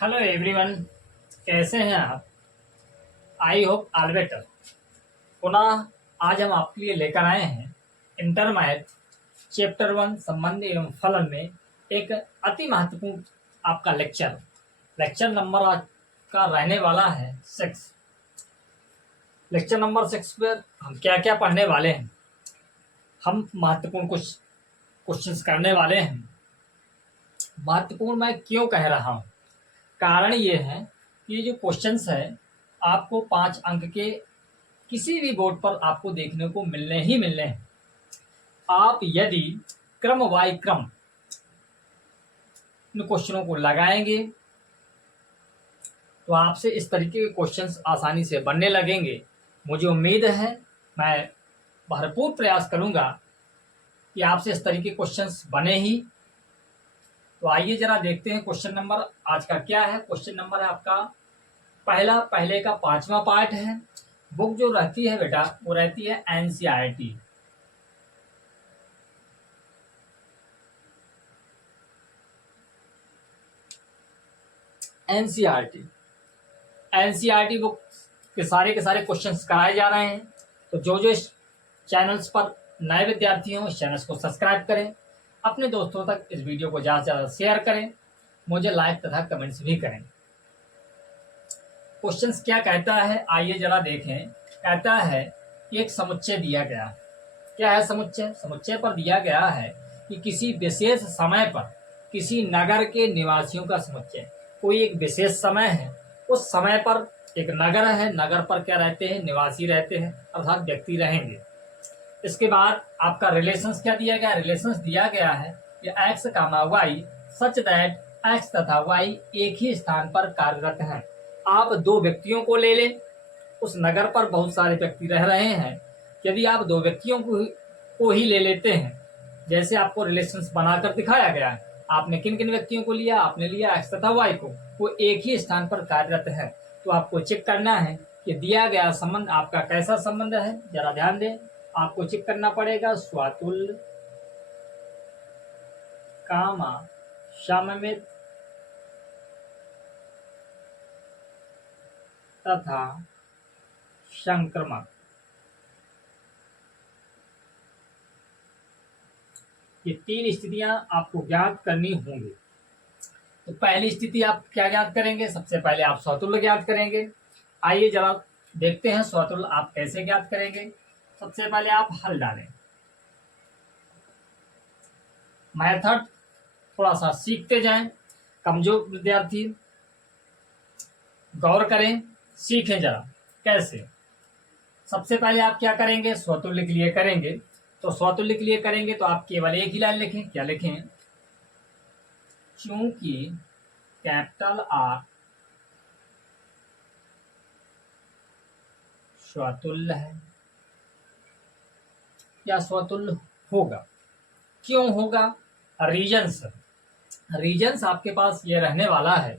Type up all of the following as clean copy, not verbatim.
Hello everyone, कैसे हैं आप? I hope all better. पुनः आज हम आपके लिए लेकर आए हैं इंटर मैथ चैप्टर 1 संबंध एवं फलन में एक अति महत्वपूर्ण आपका लेक्चर। लेक्चर नंबर आज का रहने वाला है 6। लेक्चर नंबर 6 पर हम क्या क्या पढ़ने वाले हैं। हम महत्वपूर्ण कुछ क्वेश्चंस करने वाले हैं। महत्वपूर्ण मैं क्यों कह रहा हूँ, कारण ये है कि ये जो क्वेश्चंस है आपको 5 अंक के किसी भी बोर्ड पर आपको देखने को मिलने ही मिलने हैं। आप यदि क्रम बाय क्रम इन क्वेश्चनों को लगाएंगे तो आपसे इस तरीके के क्वेश्चंस आसानी से बनने लगेंगे। मुझे उम्मीद है मैं भरपूर प्रयास करूंगा कि आपसे इस तरीके के क्वेश्चंस बने ही। तो आइए जरा देखते हैं क्वेश्चन नंबर आज का क्या है। क्वेश्चन नंबर है आपका पहले का 5वां पार्ट है। बुक जो रहती है बेटा वो रहती है एनसीईआरटी। एनसीईआरटी एनसीईआरटी बुक के सारे क्वेश्चंस कराए जा रहे हैं। तो जो जो इस चैनल्स पर नए विद्यार्थी हों इस चैनल्स को सब्सक्राइब करें, अपने दोस्तों तक इस वीडियो को ज़्यादा से ज़्यादा शेयर करें, मुझे लाइक तथा कमेंट्स भी करें। क्वेश्चंस क्या कहता है आइए जरा देखें। कहता है कि एक समुच्चय दिया गया। क्या है समुच्चय? समुच्चय पर दिया गया है कि किसी विशेष समय पर किसी नगर के निवासियों का समुच्चय। कोई एक विशेष समय है, उस समय पर एक नगर है, नगर पर क्या रहते हैं? निवासी रहते हैं, अर्थात व्यक्ति रहेंगे। इसके बाद आपका रिलेशंस क्या दिया गया? रिलेशंस दिया गया है कि X comma Y such that X तथा वाई एक ही स्थान पर कार्यरत हैं। आप दो व्यक्तियों को ले लें, उस नगर पर बहुत सारे व्यक्ति रह रहे हैं। यदि आप दो व्यक्तियों को ही ले लेते हैं, जैसे आपको रिलेशंस बनाकर दिखाया गया है, आपने किन किन व्यक्तियों को लिया? आपने लिया एक्स तथा वाई को, वो एक ही स्थान पर कार्यरत है। तो आपको चेक करना है कि दिया गया संबंध आपका कैसा संबंध है। जरा ध्यान दें, आपको चेक करना पड़ेगा स्वातुल्य कामा सममित तथा संक्रमक। ये 3 स्थितियां आपको ज्ञात करनी होंगी। तो पहली स्थिति आप क्या ज्ञात करेंगे? सबसे पहले आप स्वतुल्य ज्ञात करेंगे। आइए जरा देखते हैं स्वतुल्य आप कैसे ज्ञात करेंगे। सबसे पहले आप हल डालें। मेथड थोड़ा सा सीखते जाएं। कमजोर विद्यार्थी गौर करें, सीखें जरा कैसे। सबसे पहले आप क्या करेंगे? स्वतुल्य के लिए करेंगे। तो स्वतुल्य के लिए करेंगे तो आप केवल एक ही लाइन लिखें। क्या लिखें? चूंकि कैपिटल आर स्वतुल्य है या स्वतुल्य होगा। क्यों होगा? रीजंस। रीजंस आपके पास ये रहने वाला है।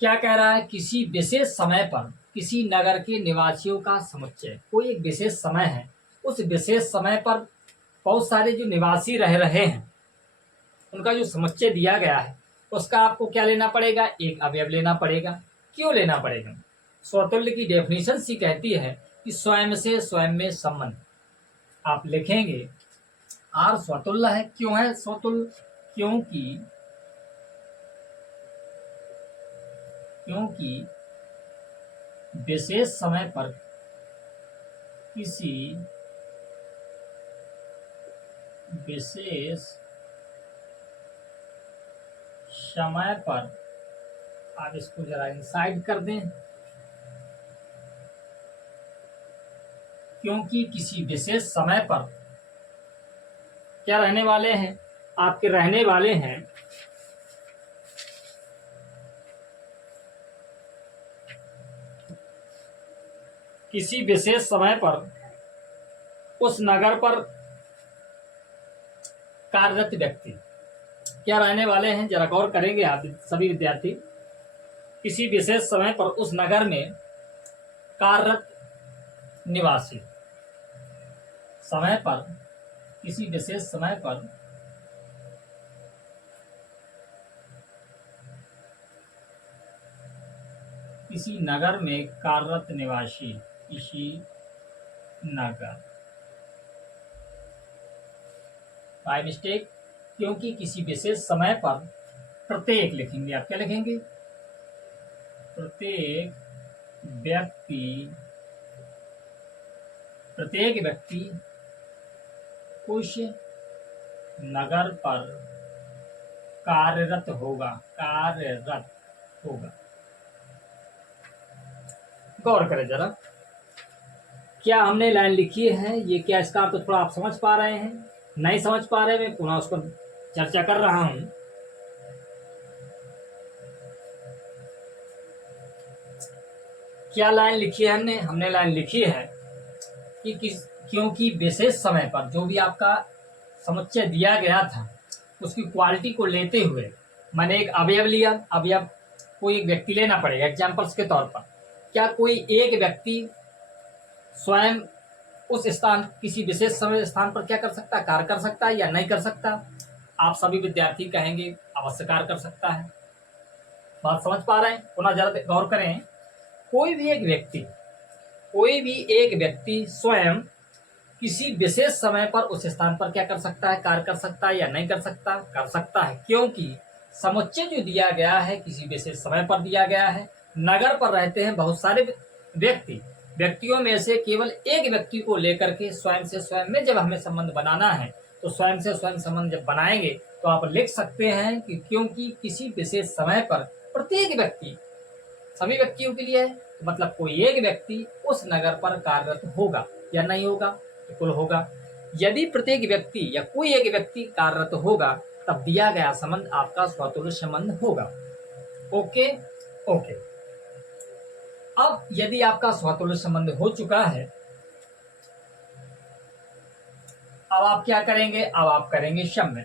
क्या कह रहा है? किसी विशेष समय पर किसी नगर के निवासियों का समुच्चय। कोई एक विशेष समय है, उस विशेष समय पर बहुत सारे जो निवासी रह रहे हैं उनका जो समुच्चय दिया गया है उसका आपको क्या लेना पड़ेगा? एक अवयव लेना पड़ेगा। क्यों लेना पड़ेगा? स्वतुल्य की डेफिनेशन सी कहती है कि स्वयं से स्वयं में संबंध। आप लिखेंगे आर स्वतुल्य है। क्यों है स्वतुल्य? क्योंकि विशेष समय पर किसी विशेष समय पर, आप इसको जरा इंसाइड कर दें, क्योंकि किसी विशेष समय पर क्या रहने वाले हैं? आपके रहने वाले हैं किसी विशेष समय पर उस नगर पर कार्यरत व्यक्ति क्या रहने वाले हैं? जरा गौर करेंगे आप सभी विद्यार्थी। किसी विशेष समय पर उस नगर में कार्यरत निवासी, समय पर किसी विशेष समय पर किसी नगर में कार्यरत निवासी, किसी नगर, बाय मिस्टेक, क्योंकि किसी विशेष समय पर प्रत्येक लिखेंगे, आप क्या लिखेंगे, प्रत्येक व्यक्ति उस नगर पर कार्यरत होगा। गौर करें जरा, क्या हमने लाइन लिखी है, ये क्या इसका अर्थ थोड़ा आप समझ पा रहे हैं? नहीं समझ पा रहे, मैं पुनः उस पर चर्चा कर रहा हूं। क्या लाइन लिखी है हमने लाइन लिखी है कि क्योंकि विशेष समय पर जो भी आपका समुच्चय दिया गया था उसकी क्वालिटी को लेते हुए मैंने एक अवयव लिया। अवयव कोई एक व्यक्ति लेना पड़ेगा एग्जाम्पल्स के तौर पर। क्या कोई एक व्यक्ति स्वयं उस स्थान, किसी विशेष समय स्थान पर क्या कर सकता है, कार्य कर सकता है या नहीं कर सकता? आप सभी विद्यार्थी कहेंगे अवश्य कार्य कर सकता है। बात समझ पा रहे हैं? पुनः जरा गौर करें, कोई भी एक व्यक्ति स्वयं किसी विशेष समय पर उस स्थान पर क्या कर सकता है, कार्य कर सकता है या नहीं कर सकता? कर सकता है, क्योंकि समुच्चय जो दिया गया है किसी विशेष समय पर दिया गया है। नगर पर रहते हैं बहुत सारे व्यक्तियों में से केवल एक व्यक्ति को लेकर के स्वयं से स्वयं में जब हमें संबंध बनाना है तो स्वयं से स्वयं संबंध जब बनाएंगे तो आप लिख सकते हैं कि क्योंकि किसी विशेष समय पर प्रत्येक व्यक्ति, सभी व्यक्तियों के लिए है, तो मतलब कोई एक व्यक्ति उस नगर पर कार्यरत होगा या नहीं होगा? बिल्कुल होगा। यदि प्रत्येक व्यक्ति या कोई एक व्यक्ति कार्यरत होगा तब दिया गया संबंध आपका स्वतुल्य संबंध होगा। Okay okay. अब यदि आपका स्वतुल्य संबंध हो चुका है, अब आप क्या करेंगे? अब आप करेंगे शम्य।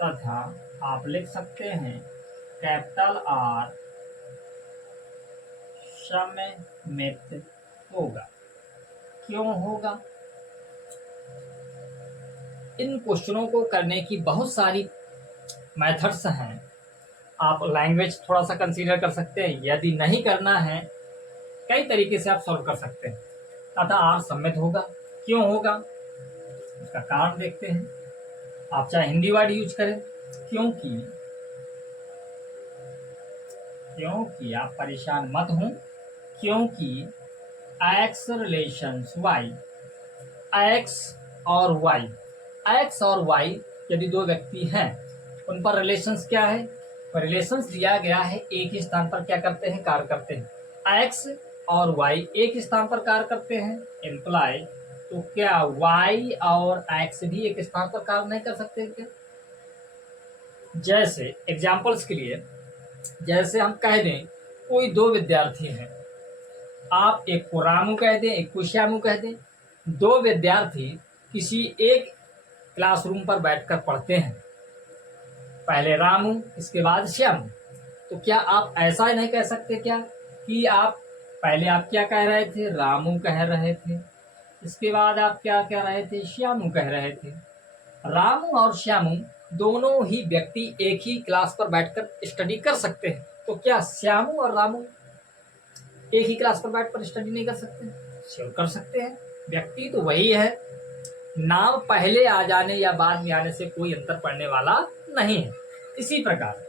तथा आप लिख सकते हैं कैपिटल आर सममित होगा। क्यों होगा? इन क्वेश्चनों को करने की बहुत सारी मेथड्स हैं। आप लैंग्वेज थोड़ा सा कंसीडर कर सकते हैं, यदि नहीं करना है कई तरीके से आप सॉल्व कर सकते हैं। तथा आर सम्मित होगा। क्यों होगा? उसका कारण देखते हैं। आप चाहे हिंदी वर्ड यूज करें, क्योंकि आप परेशान मत हों, क्योंकि एक्स रिलेशंस वाई, एक्स और वाई यदि दो व्यक्ति हैं उन पर रिलेशंस क्या है? रिलेशंस दिया गया है एक ही स्थान पर क्या करते हैं, कार्य करते हैं। एक्स और वाई एक स्थान पर कार्य करते हैं, इम्प्लाई तो क्या वाई और एक्स भी एक स्थान पर कार्य नहीं कर सकते क्या? जैसे एग्जाम्पल्स के लिए, जैसे हम कह दें कोई दो विद्यार्थी हैं, आप एक को रामू कह दें एक को श्यामू कह दें। दो विद्यार्थी किसी एक क्लासरूम पर बैठकर पढ़ते हैं, पहले रामू इसके बाद श्यामू। तो क्या आप ऐसा नहीं कह सकते क्या कि आप पहले आप क्या कह रहे थे, रामू कह रहे थे, इसके बाद आप क्या कह रहे थे, श्यामू कह रहे थे। रामू और श्यामू दोनों ही व्यक्ति एक ही क्लास पर बैठकर स्टडी कर सकते हैं, तो क्या श्यामू और रामू एक ही क्लास पर बैठकर स्टडी नहीं कर सकते? श्योर कर सकते हैं। व्यक्ति तो वही है, नाम पहले आ जाने या बाद में आने से कोई अंतर पड़ने वाला नहीं है। इसी प्रकार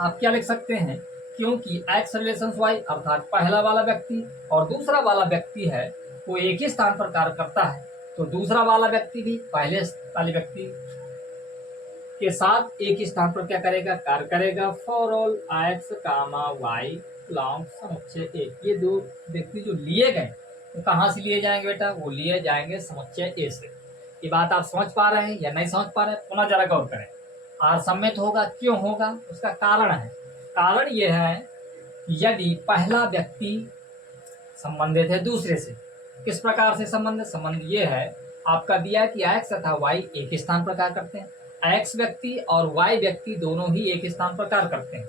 आप क्या लिख सकते हैं, क्योंकि एक्स रिलेशंस वाई अर्थात पहला वाला व्यक्ति और दूसरा वाला व्यक्ति है वो एक ही स्थान पर कार्य करता है, तो दूसरा वाला व्यक्ति भी पहले वाले व्यक्ति के साथ एक ही स्थान पर क्या करेगा, कार्य करेगा। For all X comma Y belong समुच्चय ए। ये दो व्यक्ति जो लिए गए तो कहाँ से लिए जाएंगे बेटा? वो लिए जाएंगे समुच्चय ए से। ये बात आप समझ पा रहे हैं या नहीं समझ पा रहे हैं? पुनः जरा गौर करें। आर सम्मित होगा। क्यों होगा? उसका कारण है। कारण यह है यदि पहला व्यक्ति संबंधित है दूसरे से। किस प्रकार से संबंध ये है, आपका दिया कि एक्स तथा वाई एक ही स्थान पर कार्य करते हैं। एक्स व्यक्ति और वाई व्यक्ति दोनों ही एक स्थान पर कार्य करते हैं,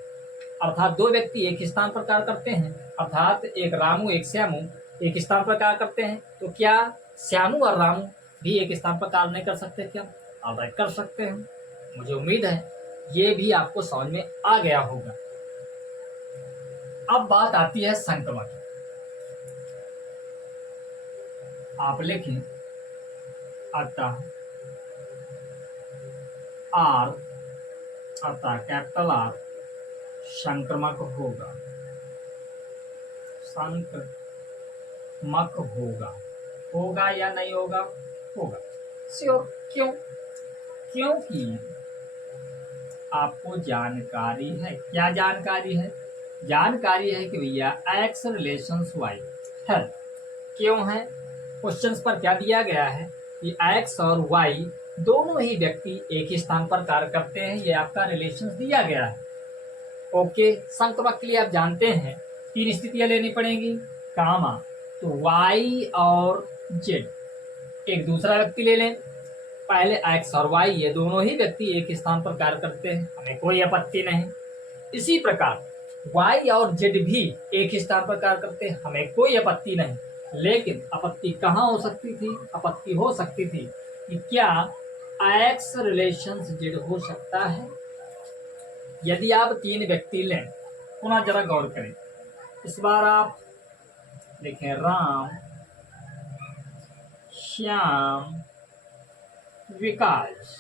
अर्थात दो व्यक्ति एक स्थान पर कार्य करते हैं, अर्थात एक रामू एक श्यामू एक स्थान पर कार्य करते हैं। तो क्या श्यामू और रामू भी एक स्थान पर कार्य नहीं कर सकते क्या? आप राइट कर सकते हैं। मुझे उम्मीद है ये भी आपको समझ में आ गया होगा। अब बात आती है संक्रमण। आप लिखें अतः आर, अतः कैपिटल आर संक्रमक होगा, संक्रमक होगा। होगा या नहीं होगा? होगा श्योर। क्यों? क्योंकि आपको जानकारी है। क्या जानकारी है? जानकारी है कि भैया एक्स रिलेशंस वाई है। क्यों है? क्वेश्चंस पर क्या दिया गया है कि एक्स और वाई दोनों ही व्यक्ति एक ही स्थान पर कार्य करते हैं। ये आपका रिलेशंस दिया गया है। ओके, संक्रमक के लिए आप जानते हैं 3 स्थितियां लेनी पड़ेंगी। कामा तो वाई और जेड, एक दूसरा व्यक्ति ले लें। पहले एक्स और वाई ये दोनों ही व्यक्ति एक स्थान पर कार्य करते हैं, हमें कोई आपत्ति नहीं। इसी प्रकार वाई और जेड भी एक ही स्थान पर कार्य करते हैं, हमें कोई आपत्ति नहीं। लेकिन आपत्ति कहाँ हो सकती थी? आपत्ति हो सकती थी कि क्या एक्स रिलेशंस जेड हो सकता है। यदि आप 3 व्यक्ति लें, पुनः जरा गौर करें। इस बार आप देखें राम, श्याम, विकास।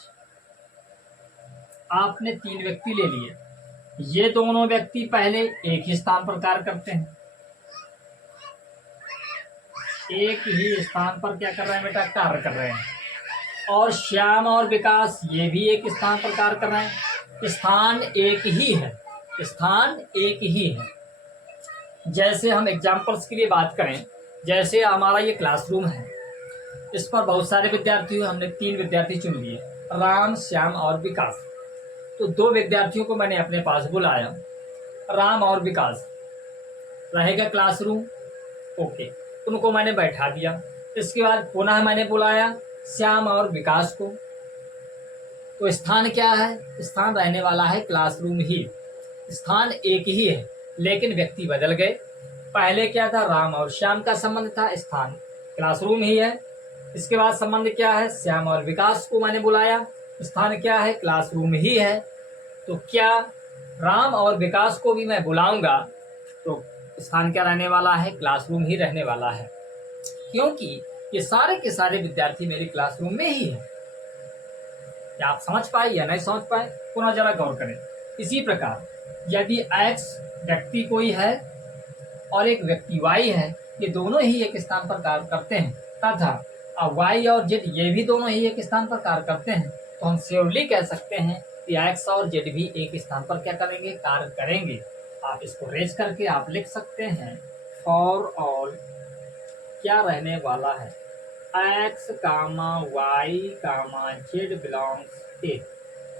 आपने 3 व्यक्ति ले लिए। ये दोनों व्यक्ति पहले एक ही स्थान पर कार्य करते हैं। एक ही स्थान पर क्या कर रहे हैं बेटा? कार्य कर रहे हैं। और श्याम और विकास ये भी एक स्थान पर कार्य कर रहे हैं। स्थान एक ही है, स्थान एक ही है। जैसे हम एग्जाम्पल्स के लिए बात करें, जैसे हमारा ये क्लासरूम है, इस पर बहुत सारे विद्यार्थी, हमने 3 विद्यार्थी चुन लिए, राम, श्याम और विकास। तो 2 विद्यार्थियों को मैंने अपने पास बुलाया, राम और विकास रहेगा क्लासरूम। ओके, उनको मैंने बैठा दिया। इसके बाद पुनः मैंने बुलाया श्याम और विकास को। तो स्थान क्या है? स्थान रहने वाला है क्लासरूम ही। स्थान एक ही है लेकिन व्यक्ति बदल गए। पहले क्या था? राम और श्याम का संबंध था, स्थान क्लासरूम ही है। इसके बाद संबंध क्या है? श्याम और विकास को मैंने बुलाया, स्थान क्या है? क्लासरूम ही है। तो क्या राम और विकास को भी मैं बुलाऊंगा तो स्थान क्या रहने वाला है? क्लासरूम ही रहने वाला है, क्योंकि ये सारे के सारे विद्यार्थी मेरे क्लासरूम में ही है। क्या आप समझ पाए या नहीं समझ पाए? पुनः जरा गौर करें। इसी प्रकार यदि एक्स व्यक्ति कोई है और एक व्यक्ति वाई है, ये दोनों ही एक स्थान पर कार्य करते हैं, तथा वाई और जेड ये भी दोनों ही एक स्थान पर कार्य करते हैं, तो हम श्योरली कह सकते हैं कि एक्स और जेड भी एक स्थान पर क्या करेंगे? कार्य करेंगे। आप इसको रेज करके आप लिख सकते हैं, फॉर ऑल क्या रहने वाला है? X comma Y comma Z belongs ए,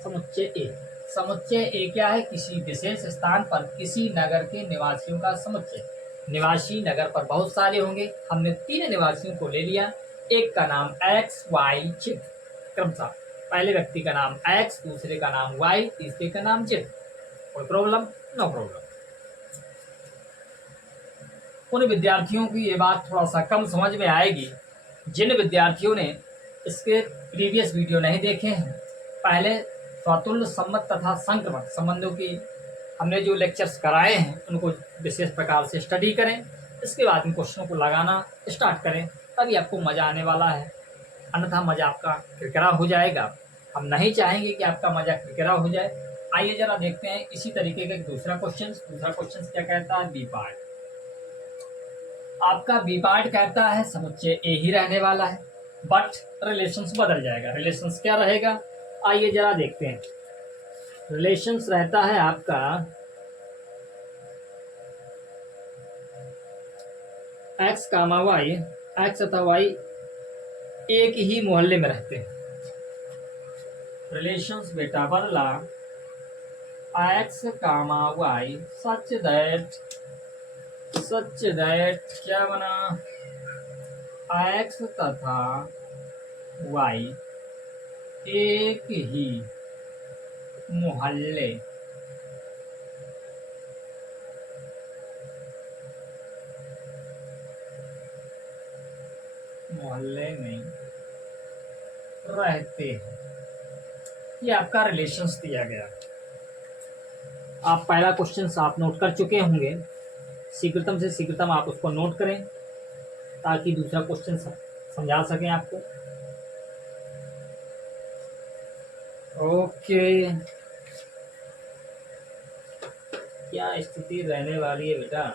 समुच्चय ए। समुच्चय ए क्या है? किसी विशेष स्थान पर किसी नगर के निवासियों का समुच्चय। निवासी नगर पर बहुत सारे होंगे, हमने 3 निवासियों को ले लिया। एक का नाम एक्स, वाई, जेड क्रमशः। पहले व्यक्ति का नाम एक्स, दूसरे का नाम वाई, तीसरे का नाम जेड। कोई प्रॉब्लम? No problem. उन विद्यार्थियों की ये बात थोड़ा सा कम समझ में आएगी जिन विद्यार्थियों ने इसके प्रीवियस वीडियो नहीं देखे हैं। पहले स्वातुल्य सम्मत तथा संक्रमक संबंधों की हमने जो लेक्चर्स कराए हैं उनको विशेष प्रकार से स्टडी करें। इसके बाद इन क्वेश्चनों को लगाना स्टार्ट करें, तभी आपको मज़ा आने वाला है। अन्यथा मज़ा आपका किरकिरा हो जाएगा। हम नहीं चाहेंगे कि आपका मज़ा किरकिरा हो जाए। आइए जरा देखते हैं इसी तरीके का एक दूसरा क्वेश्चन। दूसरा क्वेश्चन क्या कहता है? B part. आपका बी पार्ट कहता है समुच्चय ए ही रहने वाला है, बट रिलेशंस बदल जाएगा। रिलेशंस क्या रहेगा? आइए जरा देखते हैं। रिलेशंस रहता है आपका एक्स कामा वाई, एक्स तथा वाई एक ही मोहल्ले में रहते हैं। रिलेशंस बेटा बदला, X comma Y such that क्या बना? एक्स तथा वाई एक ही मोहल्ले में रहते हैं। ये आपका रिलेशंस दिया गया। आप पहला क्वेश्चन आप नोट कर चुके होंगे, शीघ्रतम से शीघ्रतम आप उसको नोट करें ताकि दूसरा क्वेश्चन समझा सकें आपको। ओके, क्या स्थिति रहने वाली है बेटा?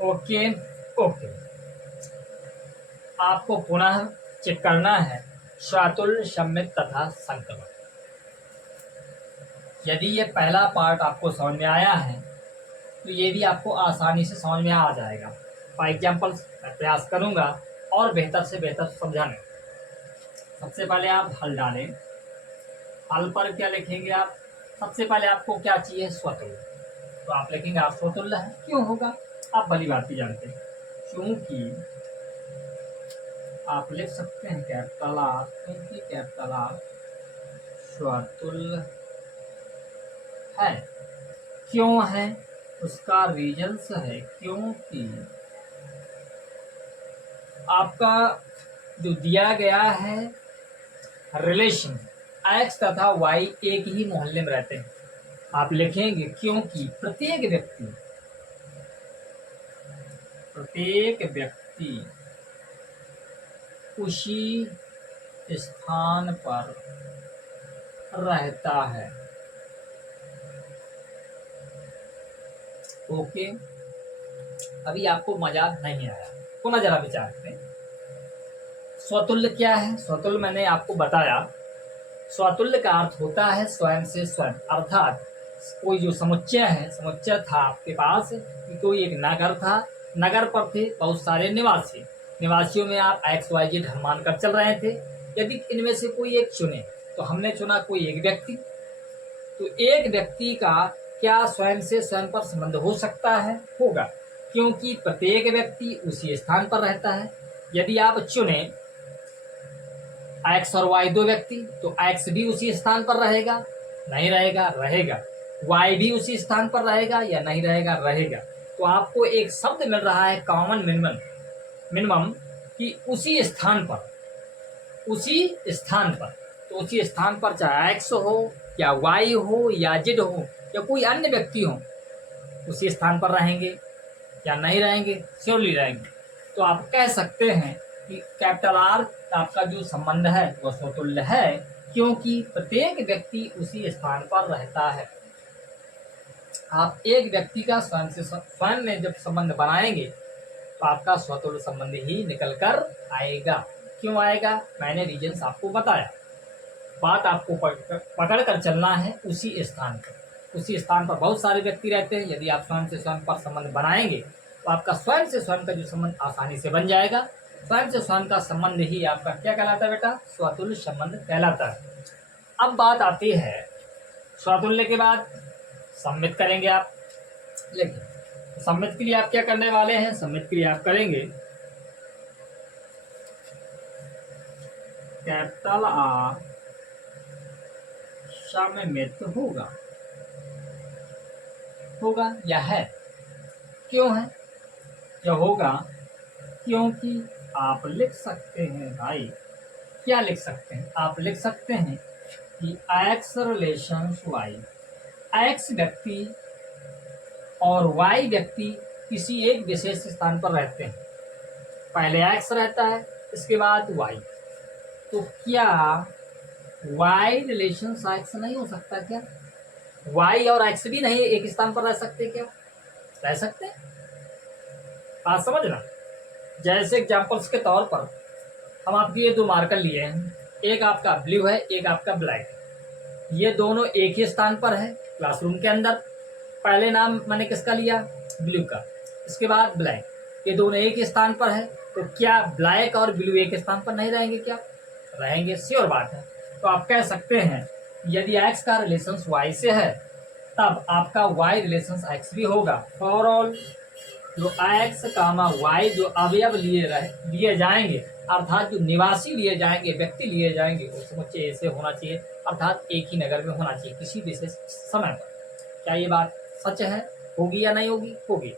ओके ओके, आपको पुनः चेक करना है स्वातुल्य, सम्मित तथा संक्रमण। यदि ये पहला पार्ट आपको समझ में आया है तो ये भी आपको आसानी से समझ में आ जाएगा। फॉर एग्जाम्पल मैं प्रयास करूंगा और बेहतर से बेहतर समझाने। सबसे पहले आप हल डालें। हल पर क्या लिखेंगे आप? सबसे पहले आपको क्या चाहिए? स्वतुल्य। तो आप लिखेंगे आप स्वतुल्य है। क्यों होगा? आप भली बात जानते हैं, क्योंकि आप लिख सकते हैं कैपिटल आर, क्योंकि कैपिटल आर स्वतुल्य है। क्यों है? उसका रीजन्स है क्योंकि आपका जो दिया गया है रिलेशन, एक्स तथा वाई एक ही मोहल्ले में रहते हैं। आप लिखेंगे क्योंकि प्रत्येक व्यक्ति उसी स्थान पर रहता है। ओके, अभी आपको मजा नहीं आया, पुनः जरा विचार करें। स्वतुल्य क्या है? स्वतुल्य मैंने आपको बताया, स्वतुल्य का अर्थ होता है स्वयं से स्वयं। अर्थात कोई जो समुच्चय है, समुच्चय था आपके पास कि कोई एक नगर था, नगर पर थे बहुत सारे निवासी, निवासियों में आप एक्स वाई जेड मानकर चल रहे थे। यदि इनमें से कोई एक चुने, तो हमने चुना कोई एक व्यक्ति, तो एक व्यक्ति का क्या स्वयं से स्वयं पर संबंध हो सकता है? होगा, क्योंकि प्रत्येक व्यक्ति उसी स्थान पर रहता है। यदि आप चुने एक्स और वाई दो व्यक्ति, तो एक्स भी उसी स्थान पर रहेगा? नहीं रहेगा? रहेगा। वाई भी उसी स्थान पर रहेगा या नहीं रहेगा? रहेगा। तो आपको एक शब्द मिल रहा है कॉमन मिनिमम कि उसी स्थान पर, तो उसी स्थान पर चाहे एक्स हो या वाई हो या जेड हो या कोई अन्य व्यक्ति हो, उसी स्थान पर रहेंगे या नहीं रहेंगे? श्योरली रहेंगे। तो आप कह सकते हैं कि कैपिटल आर आपका जो संबंध है वह स्वतुल्य है, क्योंकि प्रत्येक व्यक्ति उसी स्थान पर रहता है। आप एक व्यक्ति का स्वयं से स्वयं में जब संबंध बनाएंगे तो आपका स्वतुल्य संबंध ही निकल कर आएगा। क्यों आएगा? मैंने रीजन्स आपको बताया। बात आपको पकड़ कर चलना है उसी स्थान पर। उसी स्थान पर बहुत सारे व्यक्ति रहते हैं। यदि आप स्वयं से स्वयं पर संबंध बनाएंगे तो आपका स्वयं से स्वयं का जो संबंध आसानी से बन जाएगा। स्वयं से स्वयं का संबंध ही आपका क्या कहलाता है बेटा? स्वतुल्य संबंध कहलाता है। अब बात आती है स्वतुल्य के बाद सम्मित करेंगे आप। लेकिन सम्मित के लिए आप क्या करने वाले हैं? सम्मित के लिए आप करेंगे कैपिटल आर सम्मित होगा या है। क्यों है? यह होगा क्योंकि आप लिख सकते हैं भाई, क्या लिख सकते हैं? आप लिख सकते हैं कि एक्स रिलेशंस वाई, एक्स व्यक्ति और वाई व्यक्ति किसी एक विशेष स्थान पर रहते हैं। पहले एक्स रहता है, इसके बाद वाई। तो क्या वाई रिलेशंस एक्स नहीं हो सकता? क्या वाई और एक्स भी नहीं एक स्थान पर रह सकते? क्या रह सकते हैं? बात समझना। जैसे एग्जाम्पल्स के तौर पर हम आपके ये दो मार्कर लिए हैं, एक आपका ब्लू है, एक आपका ब्लैक। ये दोनों एक ही स्थान पर है क्लासरूम के अंदर। पहले नाम मैंने किसका लिया? ब्लू का, इसके बाद ब्लैक। ये दोनों एक ही स्थान पर है, तो क्या ब्लैक और ब्लू एक स्थान पर नहीं रहेंगे? क्या रहेंगे? श्योर बात है। तो आप कह सकते हैं यदि x का रिलेशंस y से है तब आपका y रिलेशंस x भी होगा। फॉर ऑल जो x कामा y जो अवयव लिए जाएंगे, अर्थात जो निवासी लिए जाएंगे, व्यक्ति लिए जाएंगे, वो समुच्चय ऐसे होना चाहिए, अर्थात एक ही नगर में होना चाहिए किसी विशेष समय पर। क्या ये बात सच है? होगी या नहीं होगी? होगी।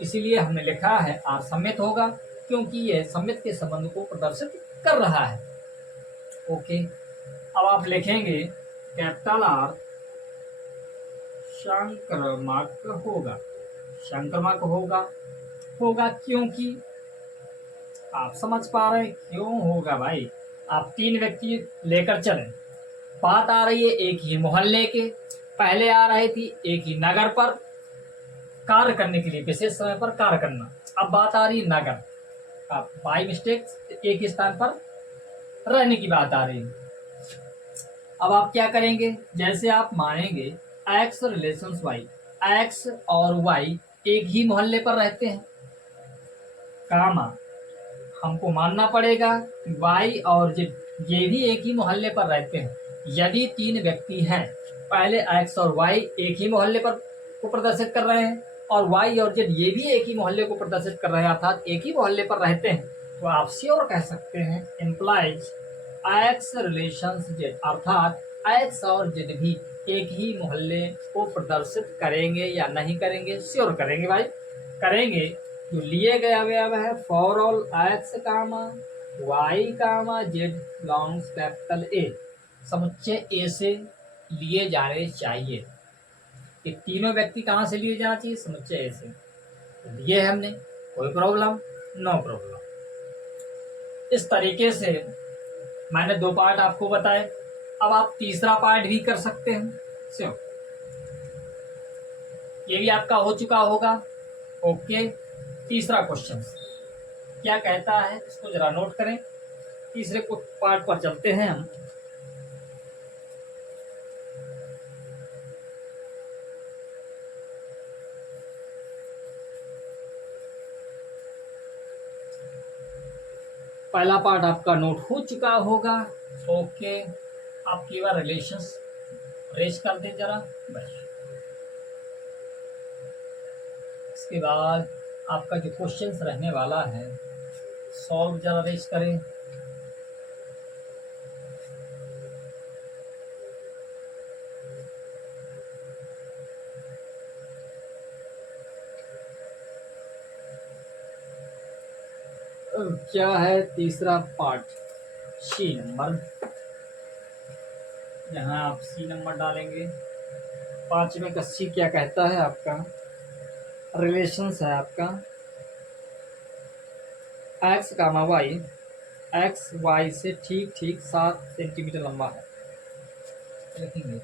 इसीलिए हमने लिखा है आर सम्मित होगा, क्योंकि यह सम्मित के संबंध को प्रदर्शित कर रहा है। ओके, अब आप लिखेंगे कैपिटल आर संक्रामक होगा। संक्रामक होगा, होगा क्योंकि आप समझ पा रहे हैं क्यों होगा भाई। आप 3 व्यक्ति लेकर चलें, बात आ रही है एक ही मोहल्ले के, पहले आ रही थी एक ही नगर पर कार्य करने के लिए, विशेष समय पर कार्य करना। अब बात आ रही है नगर, अब बाई मिस्टेक एक ही स्थान पर रहने की बात आ रही है। अब आप क्या करेंगे, जैसे आप मानेंगे एक्स रिलेशंस वाई, एक्स और वाई एक ही मोहल्ले पर रहते हैं, कामा हमको मानना पड़ेगा वाई और जेड ये भी एक ही मोहल्ले पर रहते हैं। यदि 3 व्यक्ति हैं, पहले एक्स और वाई एक ही मोहल्ले पर को प्रदर्शित कर रहे हैं और वाई और जेड ये भी एक ही मोहल्ले को प्रदर्शित कर रहे हैं, अर्थात एक ही मोहल्ले पर रहते हैं, तो आप श्योर कह सकते हैं इम्प्लाइज एक्स रिलेशंस जेड, अर्थात एक्स और जेड भी एक ही मोहल्ले को प्रदर्शित करेंगे या नहीं करेंगे? श्योर करेंगे भाई, करेंगे। जो लिए गए अवयव है for all X comma Y comma Z belongs capital A, समुच्चय ए से लिए जाने चाहिए। ये तीनों व्यक्ति कहाँ से लिए जाना चाहिए? समुच्चय ए से। तो लिए हमने, कोई प्रॉब्लम? No problem. इस तरीके से मैंने 2 पार्ट आपको बताए, अब आप तीसरा पार्ट भी कर सकते हैं। श्योर, ये भी आपका हो चुका होगा। ओके, तीसरा क्वेश्चन क्या कहता है इसको जरा नोट करें। तीसरे पार्ट पर चलते हैं हम। पहला पार्ट आपका नोट हो चुका होगा। ओके, आप की बार रिलेशंस रेज कर दें जरा बस। इसके बाद आपका जो क्वेश्चंस रहने वाला है सॉल्व जरा रेज करें। क्या है तीसरा पार्ट? सी नंबर, जहां आप सी नंबर डालेंगे। 5वें का सी क्या कहता है? आपका रिलेशंस है आपका X comma Y, x Y से ठीक ठीक 7 सेंटीमीटर लंबा है। लिखेंगे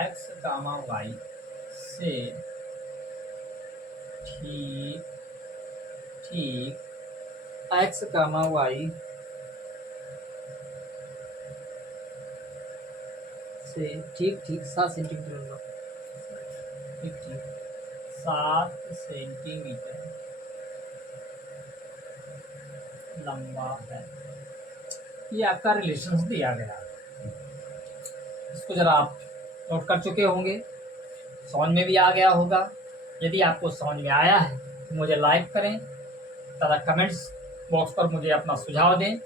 एक्स कामा वाई से ठीक ठीक एक्स कामा वाई से ठीक ठीक 7 सेंटीमीटर लंबा, ठीक ठीक 7 सेंटीमीटर लंबा है। ये आपका रिलेशंस दिया गया है। इसको जरा आप नोट कर चुके होंगे, समझ में भी आ गया होगा। यदि आपको समझ में आया है तो मुझे लाइक करें तथा कमेंट्स बॉक्स पर मुझे अपना सुझाव दें।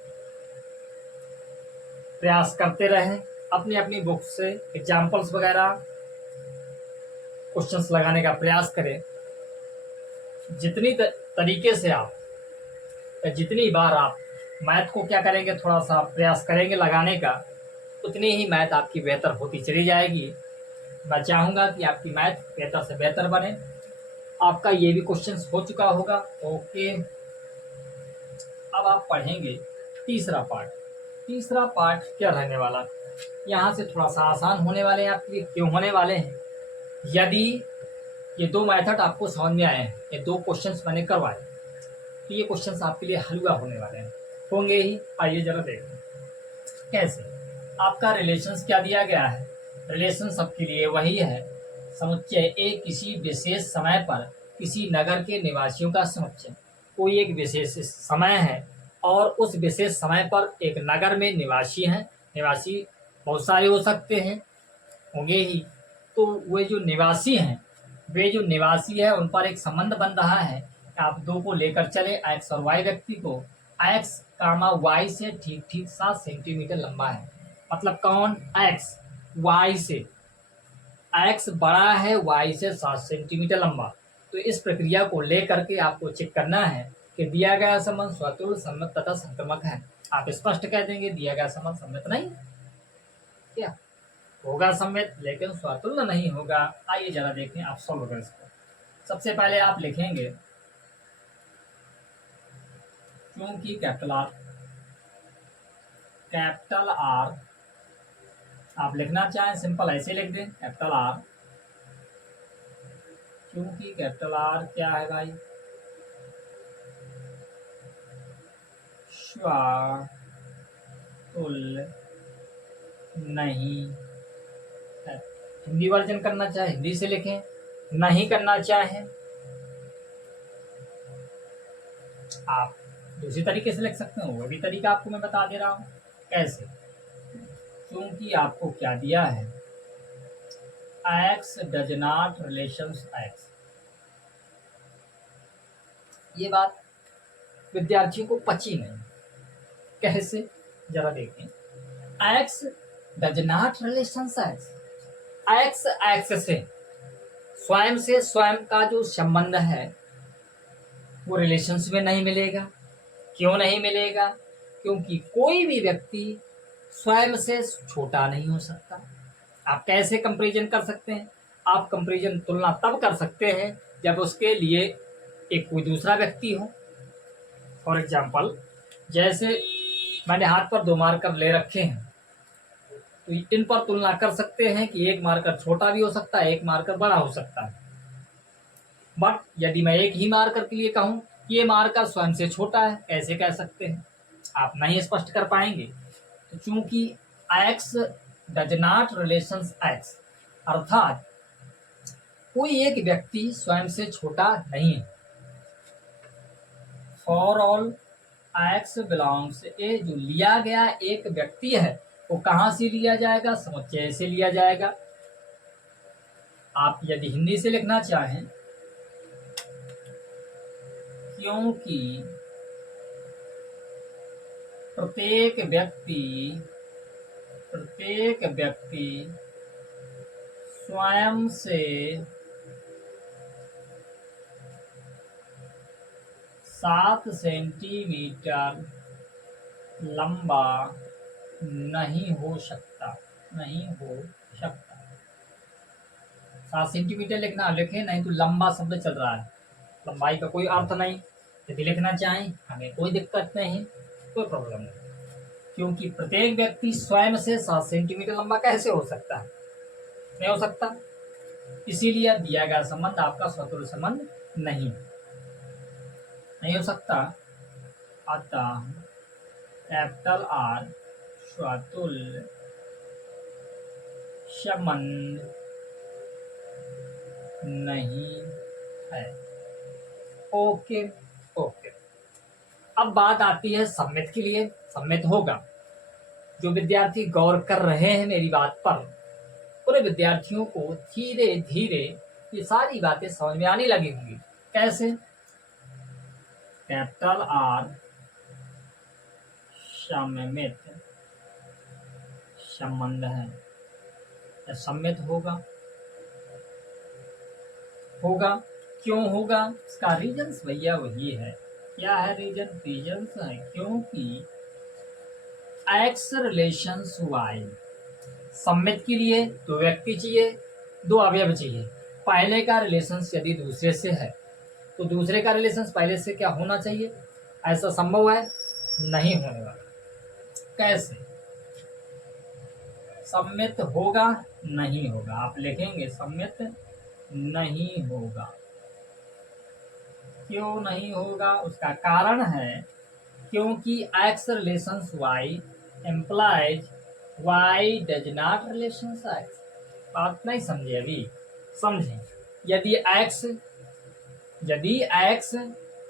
प्रयास करते रहें, अपनी अपनी बुक से एग्जाम्पल्स वगैरह क्वेश्चंस लगाने का प्रयास करें। जितनी तरीके से आप, जितनी बार आप मैथ को क्या करेंगे, थोड़ा सा प्रयास करेंगे लगाने का, उतनी ही मैथ आपकी बेहतर होती चली जाएगी। मैं चाहूँगा कि आपकी मैथ बेहतर से बेहतर बने। आपका ये भी क्वेश्चंस हो चुका होगा। ओके, अब आप पढ़ेंगे तीसरा पार्ट। तीसरा पार्ट क्या रहने वाला, यहाँ से थोड़ा सा आसान होने वाले हैं आपके लिए। क्यों होने वाले हैं? यदि ये 2 मेथड आपको समझ में आए हैं, ये 2 क्वेश्चंस मैंने करवाए, तो ये क्वेश्चंस आपके लिए हलवा होने वाले हैं, होंगे ही। आइए जरा देखें कैसे। आपका रिलेशंस क्या दिया गया है? रिलेशन सबके लिए वही है, समुच्चय ए किसी विशेष समय पर किसी नगर के निवासियों का समुच्चय। कोई एक विशेष समय है और उस विशेष समय पर एक नगर में निवासी हैं। निवासी बहुत सारे हो सकते हैं, होंगे ही। तो वे जो निवासी हैं, वे जो निवासी है उन पर एक संबंध बन रहा है। आप 2 को लेकर चले, एक्स और वाई व्यक्ति को। एक्स कामा वाई से ठीक ठीक 7 सेंटीमीटर लंबा है। मतलब कौन? एक्स वाई से, एक्स बड़ा है वाई से 7 सेंटीमीटर लंबा। तो इस प्रक्रिया को लेकर के आपको चेक करना है कि दिया गया संबंध स्वतुल्य, सम्मित तथा संक्रमक है। आप स्पष्ट कह देंगे दिया गया संबंध सम्मित नहीं है, क्या होगा सम्मित, लेकिन स्वतुल्य नहीं होगा। आइए जरा देखें आप सॉल्व करें इसको। सबसे पहले आप लिखेंगे क्योंकि कैपिटल आर आप लिखना चाहें सिंपल ऐसे लिख दें, कैपिटल आर, क्योंकि कैपिटल आर क्या है भाई, स्वतुल्य नहीं है। हिंदी वर्जन करना चाहे हिंदी से लिखें, नहीं करना चाहें आप दूसरी तरीके से लिख सकते हो, वो भी तरीका आपको मैं बता दे रहा हूं कैसे। क्योंकि आपको क्या दिया है, x does not relations x। ये बात विद्यार्थियों को पची नहीं, कैसे जरा देखें। x does not relations x, x से स्वयं का जो संबंध है वो रिलेशंस में नहीं मिलेगा। क्यों नहीं मिलेगा, क्योंकि कोई भी व्यक्ति स्वयं से छोटा नहीं हो सकता। आप कैसे कंपैरिजन कर सकते हैं, आप कंपैरिजन तुलना तब कर सकते हैं जब उसके लिए एक कोई दूसरा व्यक्ति हो। फॉर एग्जाम्पल जैसे मैंने हाथ पर 2 मार्कर ले रखे हैं, तो इन पर तुलना कर सकते हैं कि एक मार्कर छोटा भी हो सकता है, एक मार्कर बड़ा हो सकता है। बट यदि मैं एक ही मार्कर के लिए कहूं कि ये मार्कर स्वयं से छोटा है, कैसे कह सकते हैं, आप नहीं स्पष्ट कर पाएंगे। तो चूंकि x does not relations x, अर्थात कोई एक व्यक्ति स्वयं से छोटा नहीं है। फॉर ऑल x बिलोंग्स ए, जो लिया गया एक व्यक्ति है वो कहाँ से लिया जाएगा, समुच्चय से लिया जाएगा। आप यदि हिंदी से लिखना चाहें, क्योंकि प्रत्येक व्यक्ति स्वयं से 7 सेंटीमीटर लंबा नहीं हो सकता। 7 सेंटीमीटर लिखना लिखे, नहीं तो लंबा शब्द चल रहा है, लंबाई का कोई अर्थ नहीं। यदि लिखना चाहें हमें कोई दिक्कत नहीं, कोई प्रॉब्लम नहीं, क्योंकि प्रत्येक व्यक्ति स्वयं से 7 सेंटीमीटर लंबा कैसे हो सकता है, नहीं हो सकता। इसीलिए दिया गया संबंध आपका स्वतुल्य संबंध नहीं हो सकता। अतः कैपिटल आर स्वतुल्य संबंध नहीं है। ओके। अब बात आती है सम्मित के लिए। सम्मित होगा, जो विद्यार्थी गौर कर रहे हैं मेरी बात पर, पूरे विद्यार्थियों को धीरे धीरे ये सारी बातें समझ में आने लगी होंगी। कैसे, कैपिटल आर सम्मित संबंध है, सम्मित होगा। क्यों होगा, इसका रीजन भैया वही है। क्या है रीजन है क्योंकि x रिलेशंस y, सम्मित के लिए 2 व्यक्ति चाहिए, 2 अवयव चाहिए। पहले का रिलेशंस यदि दूसरे से है तो दूसरे का रिलेशंस पहले से क्या होना चाहिए, ऐसा संभव है, नहीं होने वाला। कैसे, सम्मित होगा नहीं होगा, आप लिखेंगे सम्मित नहीं होगा। क्यों नहीं होगा, उसका कारण है क्योंकि x relations y implies y does not relations x। बात नहीं समझे, अभी समझें। यदि x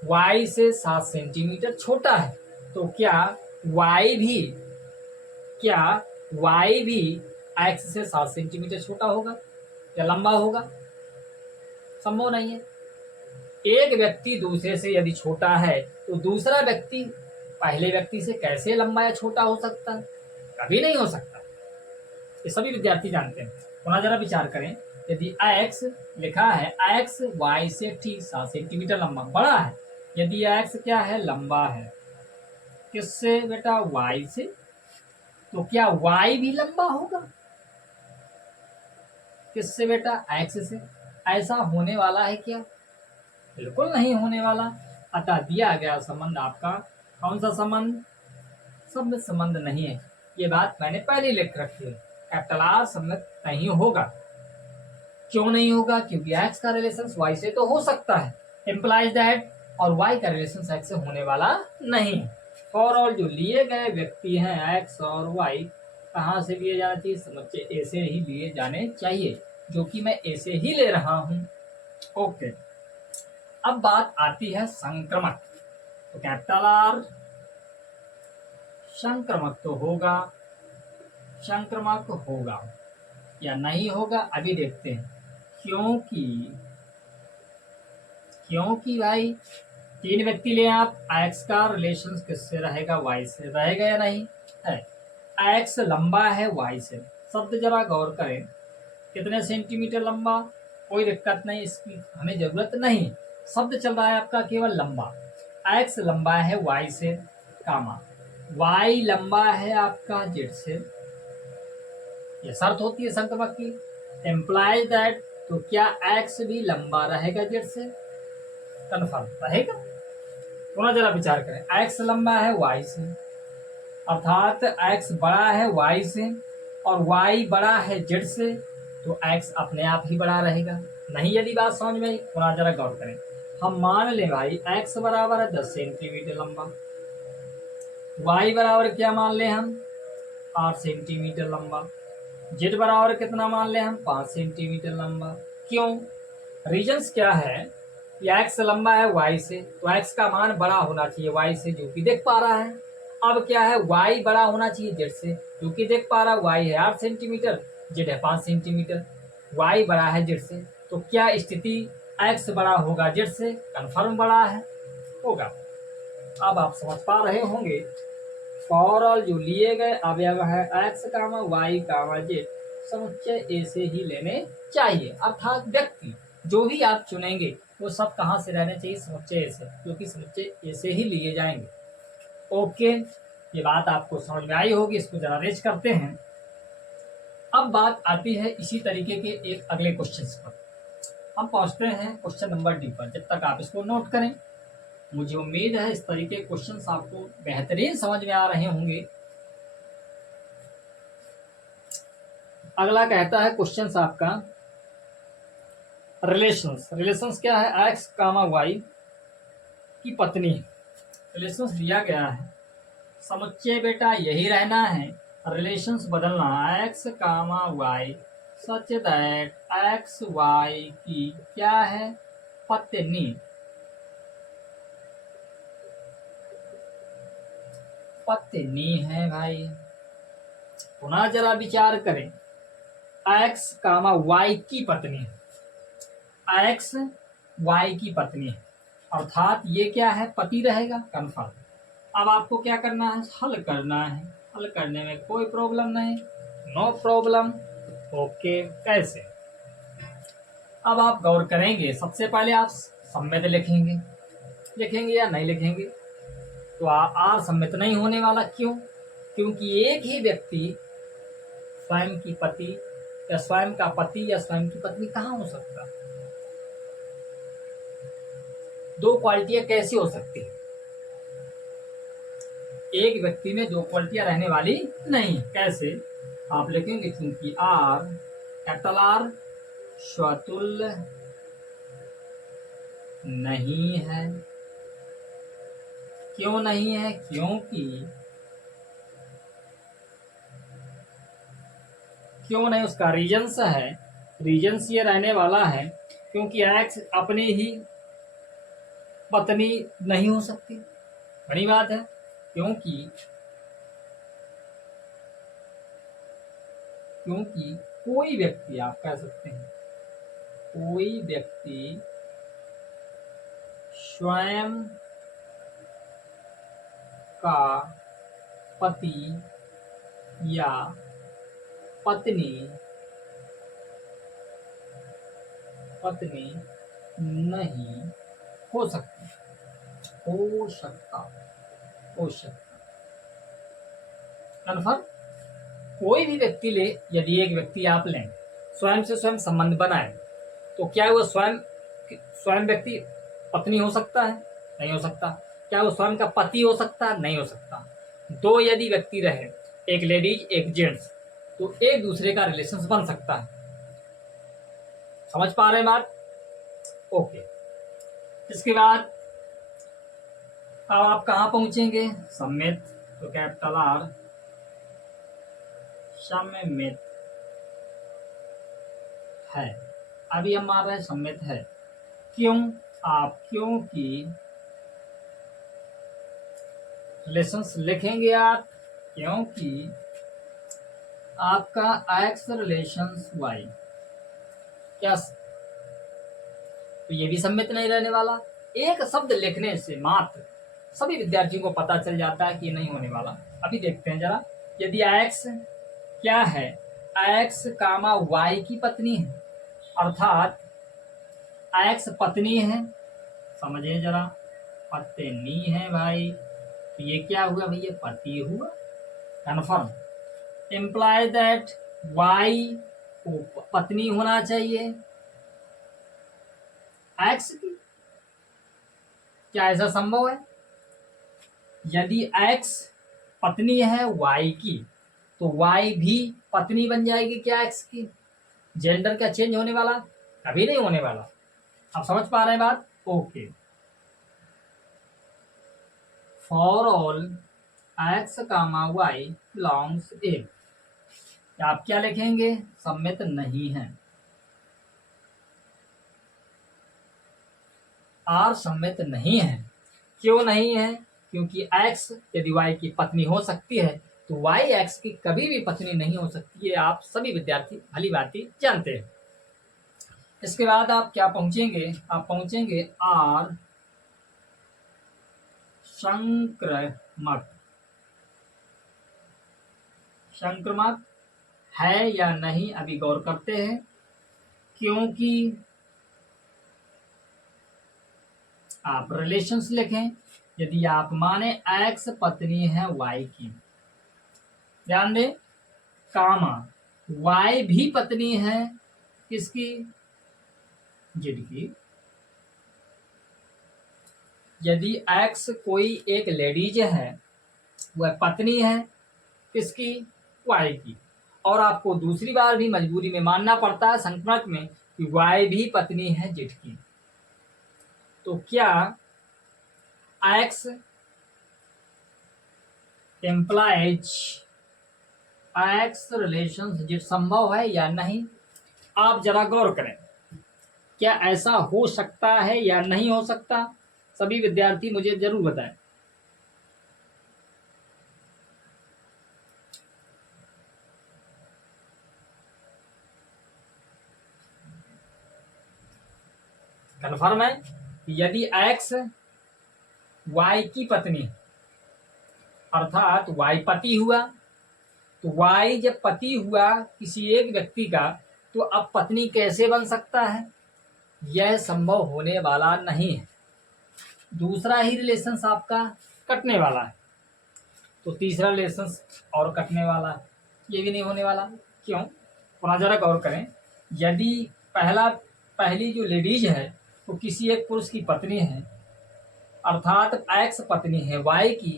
y से 7 सेंटीमीटर छोटा है तो क्या y भी x से 7 सेंटीमीटर छोटा होगा या लंबा होगा, संभव नहीं है। एक व्यक्ति दूसरे से यदि छोटा है तो दूसरा व्यक्ति पहले व्यक्ति से कैसे लंबा या छोटा हो सकता है, कभी नहीं हो सकता। ये सभी विद्यार्थी जानते हैं। पुनः जरा विचार करें, यदि x लिखा है x y से ठीक 7 सेंटीमीटर लंबा बड़ा है, यदि x क्या है लंबा है किससे बेटा y से, तो क्या y भी लंबा होगा किससे बेटा x से। ऐसा होने वाला है क्या, बिल्कुल नहीं होने वाला। अतः दिया गया संबंध आपका कौन सा संबंध, सम्मित संबंध नहीं है। ये बात मैंने पहले लिख रखी है, कैपिटल आर सम्मित नहीं होगा। क्यों नहीं होगा, क्योंकि x का रिलेशन y से तो हो सकता है, इम्प्लाइज दैट, और y का रिलेशन x से होने वाला नहीं। फॉर ऑल जो लिए गए व्यक्ति हैं x और y कहाँ से लिए जाना चाहिए, समुच्चय ए से ही लिए जाने चाहिए, जो कि मैं ए से ही ले रहा हूँ। ओके, अब बात आती है संक्रमक। तो कैपिटल आर संक्रमक तो होगा, संक्रमक होगा या नहीं होगा अभी देखते हैं। क्योंकि भाई 3 व्यक्ति ले आप, x का रिलेशन किससे रहेगा y से रहेगा या नहीं है। x लंबा है y से, शब्द जरा गौर करें कितने सेंटीमीटर लंबा, कोई दिक्कत नहीं, इसकी हमें जरूरत नहीं, शब्द चल रहा है आपका केवल लंबा। x लंबा है y से कामा, y लंबा है आपका z से, ये शर्त होती है संक्रमक की। एम्प्लाइज दैट, तो क्या x भी लंबा रहेगा z से, कन्फर्म रहेगा। थोड़ा जरा विचार करें, x लंबा है y से, अर्थात x बड़ा है y से और y बड़ा है z से, तो x अपने आप ही बड़ा रहेगा। नहीं यदि बात समझ में, थोड़ा जरा गौर करें। हम मान ले भाई x बराबर है 10 सेंटीमीटर लंबा, y बराबर क्या मान ले हम 8 सेंटीमीटर लंबा, z बराबर कितना मान ले हम 5 सेंटीमीटर लंबा। क्यों, रीजंस क्या है कि x लंबा है y से, तो x का मान बड़ा होना चाहिए y से, जो कि देख पा रहा है। अब क्या है, y बड़ा होना चाहिए z से, जो कि देख पा रहा है। y है 8 सेंटीमीटर, z है 5 सेंटीमीटर, y बड़ा है z से, तो क्या स्थिति x बड़ा होगा z से, कन्फर्म बड़ा है होगा। अब आप समझ पा रहे होंगे, फॉर ऑल जो लिए गए अवयव है x कामा y कामा z समुच्चय ए से ही लेने चाहिए, अर्थात व्यक्ति जो भी आप चुनेंगे वो सब कहाँ से रहने चाहिए, समुच्चय ए से, क्योंकि समुच्चय ए से ही लिए जाएंगे। ओके, ये बात आपको समझ में आई होगी, इसको जरा रेज करते हैं। अब बात आती है इसी तरीके के एक अगले क्वेश्चन पर। हम पहुंचते हैं क्वेश्चन नंबर डी पर। जब तक आप इसको नोट करें, मुझे उम्मीद है इस तरीके के क्वेश्चंस आपको बेहतरीन समझ में आ रहे होंगे। अगला कहता है क्वेश्चन आपका रिलेशंस क्या है, एक्स कामा वाई की पत्नी, रिलेशंस दिया गया है, समुच्चय बेटा यही रहना है, रिलेशंस बदलना, X comma Y such that X Y की क्या है पत्नी, पत्नी है भाई। पुनः जरा विचार करें, एक्स कामा वाई की पत्नी, एक्स वाई की पत्नी, अर्थात ये क्या है पति रहेगा, कन्फर्म। अब आपको क्या करना है, हल करना है, हल करने में कोई प्रॉब्लम नहीं, नो प्रॉब्लम। ओके, कैसे, अब आप गौर करेंगे, सबसे पहले आप सम्मित लिखेंगे या नहीं लिखेंगे, तो आर सम्मित नहीं होने वाला। क्यों, क्योंकि एक ही व्यक्ति स्वयं की पति या स्वयं का पति या स्वयं की पत्नी कहाँ हो सकता, दो क्वालिटियां कैसी हो सकती है, एक व्यक्ति में दो क्वालिटियां रहने वाली नहीं। कैसे, आप लिखेंगे क्योंकि आर कैपिटल आर स्वतुल्य नहीं है। क्यों नहीं है, क्यों नहीं, उसका रीजंस है, रीजंस ये रहने वाला है क्योंकि एक्स अपनी ही पत्नी नहीं हो सकती, बड़ी बात है। क्योंकि कोई व्यक्ति, आप कह सकते हैं कोई व्यक्ति स्वयं का पति या पत्नी पत्नी नहीं हो सकती, हो सकता, हो सकता। कन्फर्म। कोई भी व्यक्ति ले, यदि एक व्यक्ति आप लें, स्वयं से स्वयं संबंध बनाए, तो क्या वो स्वयं स्वयं व्यक्ति पत्नी हो सकता है? नहीं हो सकता। क्या वो स्वयं का पति हो सकता है? नहीं हो सकता। दो यदि व्यक्ति रहे, एक लेडीज एक जेंट्स, तो एक दूसरे का रिलेशन बन सकता है। समझ पा रहे हैं बात? ओके। इसके बाद अब आप कहाँ पहुंचेंगे? सम्मित। तो कैपिटल आर, सम्मित है। अभी हम मान रहे हैं सम्मित है। क्यों? आप क्योंकि रिलेशंस लिखेंगे आप, क्योंकि आपका एक्स रिलेशंस वाई, क्या तो ये भी सम्मित नहीं रहने वाला। एक शब्द लिखने से मात्र सभी विद्यार्थियों को पता चल जाता है कि नहीं होने वाला। अभी देखते हैं जरा। यदि एक्स क्या है? एक्स कामा वाई की पत्नी है, अर्थात एक्स पत्नी है। समझिए जरा, पत्नी है भाई, तो ये क्या हुआ भैया? पति हुआ। कन्फर्म। इम्प्लाई दैट वाई को पत्नी होना चाहिए एक्स की। क्या ऐसा संभव है? यदि एक्स पत्नी है वाई की, तो वाई भी पत्नी बन जाएगी क्या एक्स की? जेंडर क्या चेंज होने वाला? कभी नहीं होने वाला। आप समझ पा रहे हैं बात? Okay. For all X comma Y belongs A, आप क्या लिखेंगे? सम्मित नहीं है। आर सम्मित नहीं है। क्यों नहीं है? क्योंकि एक्स यदि वाई की पत्नी हो सकती है, तो वाई एक्स की कभी भी पत्नी नहीं हो सकती है। आप सभी विद्यार्थी भली भांति जानते हैं। इसके बाद आप क्या पहुंचेंगे? आप पहुंचेंगे आर संक्रमक। संक्रमक है या नहीं, अभी गौर करते हैं। क्योंकि आप रिलेशंस लिखें, यदि आप माने एक्स पत्नी है वाई की, ध्यान दें, कामा वाई भी पत्नी है किसकी? जेड की। यदि एक्स कोई एक लेडीज है, वह पत्नी है किसकी? वाई की। और आपको दूसरी बार भी मजबूरी में मानना पड़ता है संक्रमक में कि वाई भी पत्नी है जेड की। तो क्या एक्स एम्प्लाइज एक्स रिलेशनशिप संभव है या नहीं? आप जरा गौर करें, क्या ऐसा हो सकता है या नहीं हो सकता? सभी विद्यार्थी मुझे जरूर बताएं। कन्फर्म है? यदि एक्स वाई की पत्नी, अर्थात वाई पति हुआ, तो वाई जब पति हुआ किसी एक व्यक्ति का, तो अब पत्नी कैसे बन सकता है? यह संभव होने वाला नहीं है। दूसरा ही रिलेशन आपका कटने वाला है, तो तीसरा रिलेशन और कटने वाला है, ये भी नहीं होने वाला। क्यों? पुनः जरा गौर करें। यदि पहली जो लेडीज है वो किसी एक पुरुष की पत्नी है, अर्थात एक्स पत्नी है वाई की,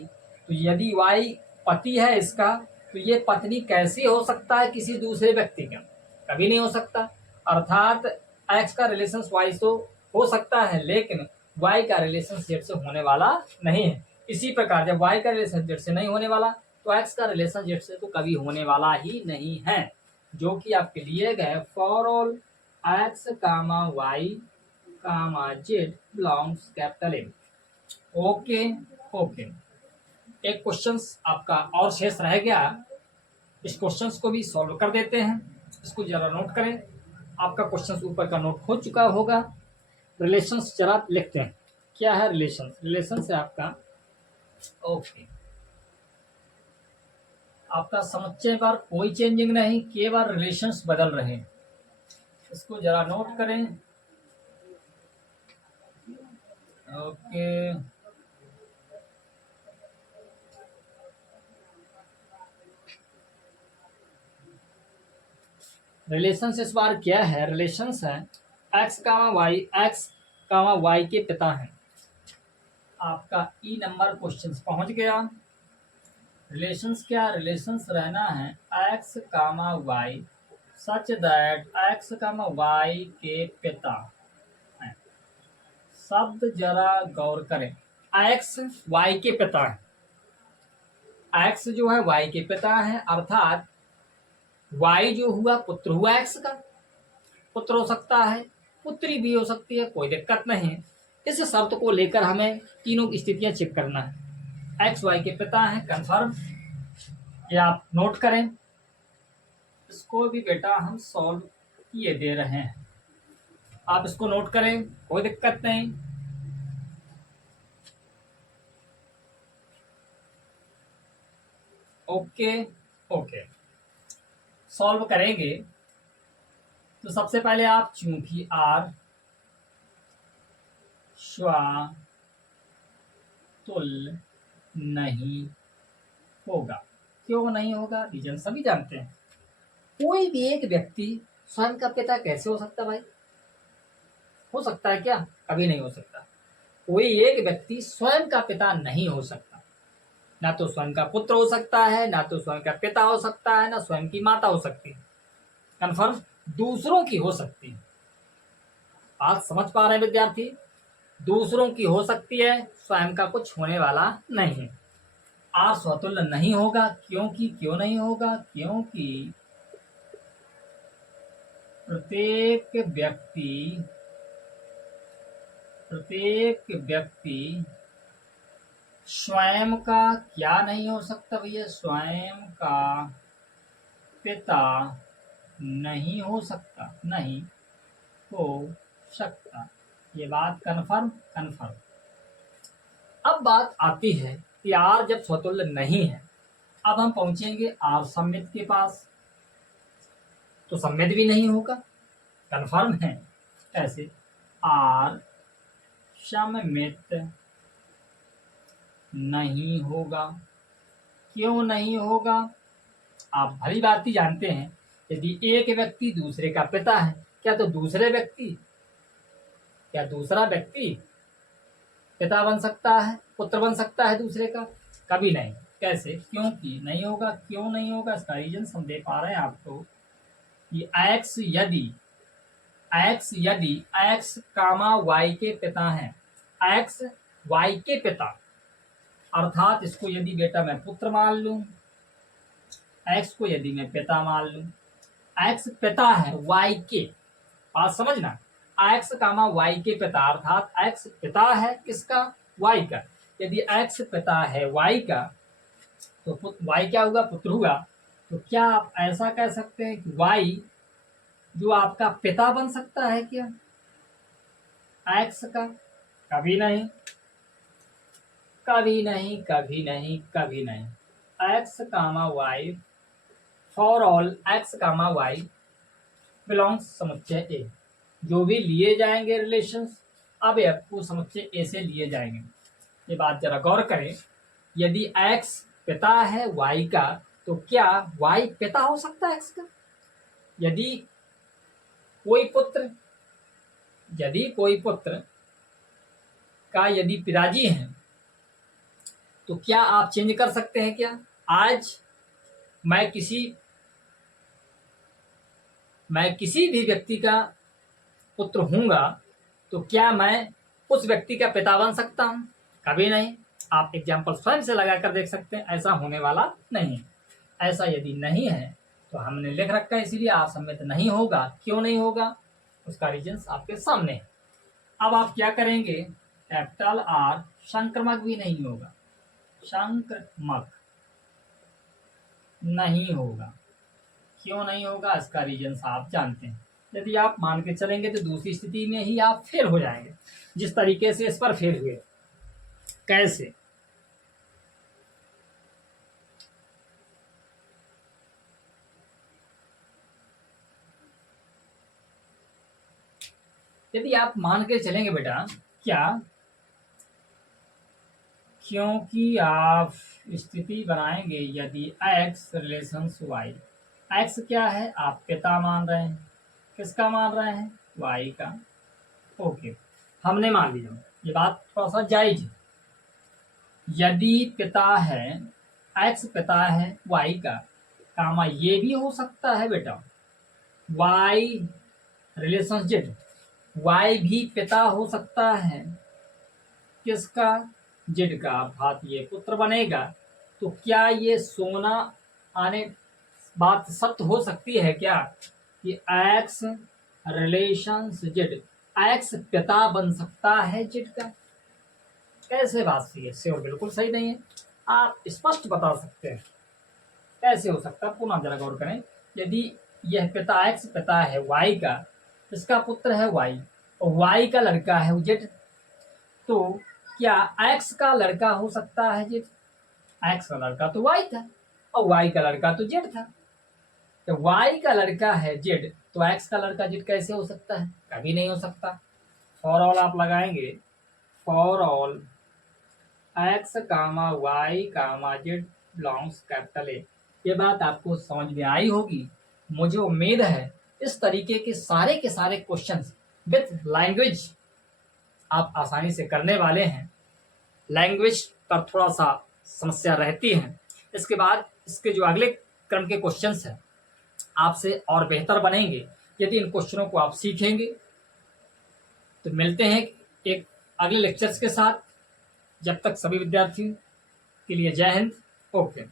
तो यदि वाई पति है इसका, तो ये पत्नी कैसे हो सकता है किसी दूसरे व्यक्ति का? कभी नहीं हो सकता। अर्थात एक्स का रिलेशन वाई से हो सकता है, लेकिन वाई का रिलेशन जेड से होने वाला नहीं है। इसी प्रकार जब वाई का रिलेशन जेड से नहीं होने वाला, तो एक्स का रिलेशन जेड से तो कभी होने वाला ही नहीं है, जो कि आपके लिए गए for all X comma Y comma Z belongs capital A. Okay. Okay. एक क्वेश्चन आपका और शेष रह गया, इस क्वेश्चन को भी सॉल्व कर देते हैं। इसको जरा नोट करें, आपका क्वेश्चन ऊपर का नोट हो चुका होगा। रिलेशंस जरा लिखते हैं। क्या है रिलेशन? रिलेशन से आपका ओके, आपका समुच्चय पर कोई चेंजिंग नहीं, केवल रिलेशंस बदल रहे हैं। इसको जरा नोट करें। ओके। रिलेशंस इस बार क्या है? रिलेशंस है X comma Y, x comma Y के पिता हैं। आपका ई नंबर क्वेश्चन पहुंच गया। रिलेशंस क्या? रिलेशंस रहना है X comma Y such that X comma Y के पिता हैं। शब्द जरा गौर करें। एक्स वाई के पिता है, एक्स जो है वाई के पिता है, अर्थात वाई जो हुआ पुत्र हुआ एक्स का। पुत्र हो सकता है, पुत्री भी हो सकती है, कोई दिक्कत नहीं है। इस शर्त को लेकर हमें तीनों की स्थितियां चेक करना है। एक्स वाई के पिता हैं, कंफर्म। ये आप नोट करें। इसको भी बेटा हम सॉल्व किए दे रहे हैं, आप इसको नोट करें, कोई दिक्कत नहीं। ओके ओके, सॉल्व करेंगे तो सबसे पहले आप चूंकि आर तुल नहीं होगा, क्यों नहीं होगा? रीजन सभी जानते हैं। कोई भी एक व्यक्ति स्वयं का पिता कैसे हो सकता भाई? हो सकता है क्या? कभी नहीं हो सकता। कोई एक व्यक्ति स्वयं का पिता नहीं हो सकता। ना तो स्वयं का पुत्र हो सकता है, ना तो स्वयं का पिता हो सकता है, ना स्वयं की माता हो सकती है। कन्फर्म? दूसरों की हो सकती है। बात समझ पा रहे हैं विद्यार्थी? दूसरों की हो सकती है, स्वयं का कुछ होने वाला नहीं है। आर स्वतुल्य नहीं होगा, क्योंकि क्यों नहीं होगा? क्योंकि प्रत्येक व्यक्ति स्वयं का क्या नहीं हो सकता भैया? स्वयं का पिता नहीं हो सकता, नहीं हो सकता। ये बात कन्फर्म? कन्फर्म। अब बात आती है कि आर जब स्वतुल्य नहीं है, अब हम पहुंचेंगे आर सम्मित के पास, तो सम्मित भी नहीं होगा। कन्फर्म है? कैसे? आर सममित नहीं होगा। क्यों नहीं होगा? आप भली भांति जानते हैं, यदि एक व्यक्ति दूसरे का पिता है, क्या तो दूसरा व्यक्ति पिता बन सकता है, पुत्र बन सकता है दूसरे का? कभी नहीं। कैसे? क्योंकि नहीं होगा। क्यों नहीं होगा? इसका रीजन हम दे पा रहे हैं आपको कि एक्स यदि एक्स कामा वाई के पिता हैं, एक्स वाई के पिता, अर्थात इसको यदि बेटा मैं पुत्र मान लूं, एक्स को यदि मैं पिता मान लूं, एक्स पिता है वाई के, बात समझना, एक्स कामा वाई के पिता, अर्थात एक्स पिता है किसका? वाई का। यदि एक्स पिता है वाई का, तो वाई क्या हुआ? पुत्र हुआ। तो क्या आप ऐसा कह सकते हैं कि वाई जो आपका पिता बन सकता है क्या एक्स का? कभी नहीं, कभी नहीं, कभी नहीं, कभी नहीं। X comma Y, for all X comma Y belongs समुच्चय ए। जो भी लिए जाएंगे रिलेशंस, अब आपको समुच्चय ए से लिए जाएंगे। ये बात जरा गौर करें। यदि एक्स पिता है वाई का, तो क्या वाई पिता हो सकता है एक्स का? यदि कोई पुत्र का यदि पिताजी हैं, तो क्या आप चेंज कर सकते हैं क्या? आज मैं किसी भी व्यक्ति का पुत्र हूंगा, तो क्या मैं उस व्यक्ति का पिता बन सकता हूं? कभी नहीं। आप एग्जाम्पल स्वयं से लगाकर देख सकते हैं, ऐसा होने वाला नहीं है। ऐसा यदि नहीं है तो हमने लिख रखा है, इसीलिए आप सम्मित नहीं होगा। क्यों नहीं होगा? उसका रीजन आपके सामने है। अब आप क्या करेंगे? कैपिटल आर संक्रमक भी नहीं होगा, संक्रमक नहीं होगा। क्यों नहीं होगा? इसका रीजन आप जानते हैं। यदि आप मान के चलेंगे तो दूसरी स्थिति में ही आप फेल हो जाएंगे, जिस तरीके से इस पर फेल हुए। कैसे? यदि आप मान के चलेंगे बेटा, क्या क्योंकि आप स्थिति बनाएंगे यदि एक्स रिलेशंस वाई। एक्स क्या है, आप पिता मान रहे हैं, किसका मान रहे हैं, वाई का। ओके, हमने मान लिया, ये बात थोड़ा सा जायज है। यदि पिता है, एक्स पिता है वाई का, कामा ये भी हो सकता है बेटा वाई रिलेशन जेड, वाई भी पिता हो सकता है किसका, जेड का, अर्थात ये पुत्र बनेगा। तो क्या ये सोना आने बात सत्य हो सकती है क्या कि एक्स रिलेशंस जेड, एक्स पिता बन सकता है जेड का? कैसे बात सही है, श्योर बिल्कुल सही नहीं है। आप स्पष्ट बता सकते हैं कैसे हो सकता है, पुनः जरा गौर करें। यदि यह पिता एक्स पिता है वाई का, इसका पुत्र है वाई और वाई का लड़का है जेड, तो क्या एक्स का लड़का हो सकता है जेड? एक्स का लड़का तो वाई था और वाई का लड़का तो जेड था। तो वाई का लड़का है जेड, तो एक्स का लड़का जेड कैसे हो सकता है? कभी नहीं हो सकता। फॉर ऑल आप लगाएंगे, for all X comma Y comma Z belongs capital A. ये बात आपको समझ में आई होगी। मुझे उम्मीद है इस तरीके के सारे क्वेश्चंस विथ लैंग्वेज आप आसानी से करने वाले हैं। लैंग्वेज पर थोड़ा सा समस्या रहती है, इसके बाद इसके जो अगले क्रम के क्वेश्चंस हैं आपसे और बेहतर बनेंगे यदि इन क्वेश्चनों को आप सीखेंगे। तो मिलते हैं एक अगले लेक्चर्स के साथ। जब तक सभी विद्यार्थियों के लिए जय हिंद। ओके।